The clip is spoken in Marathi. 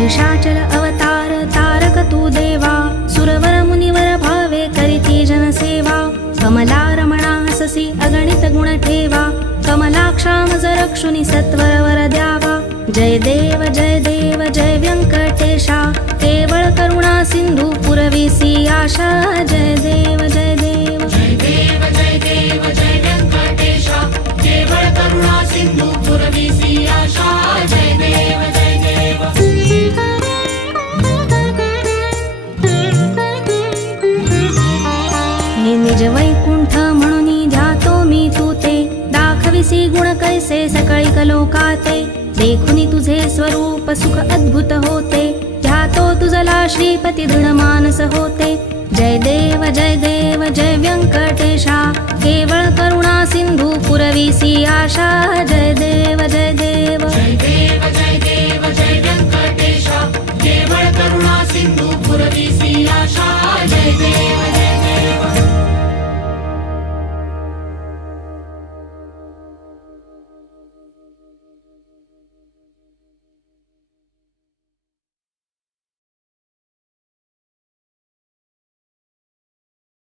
शेषाचल अवतार तारक तू देवा, सुरवर मुनिवर भावे करीती जनसेवा. कमला रमणा हससी अगणित गुण ठेवा, कमलाक्षाम रक्षुनी सत्वर वर द्यावा. जय देव जय व्यंकटेशा, केवळ करुणा सिंधू पुरविसी आशा. जय देव जय देव जय देव जय व्यंकटेशा, केवळ करुणा सिंधू पुरविसी आशा. जय देव जय देव. हे निज वैकुंठ म्हणून ध्यातो मी तू ते, दाखविसी गुण कैसे सकळी कलोकाते. देखुनी तुझे स्वरूप सुख अद्भुत होते, ध्यातो तुझला श्रीपती दृढ मानस होते. जय देव जय व्यंकटेशा, केवळ करुणा सिंधू पुरविसी आशा. जय देव जय देव जय देव जय देव.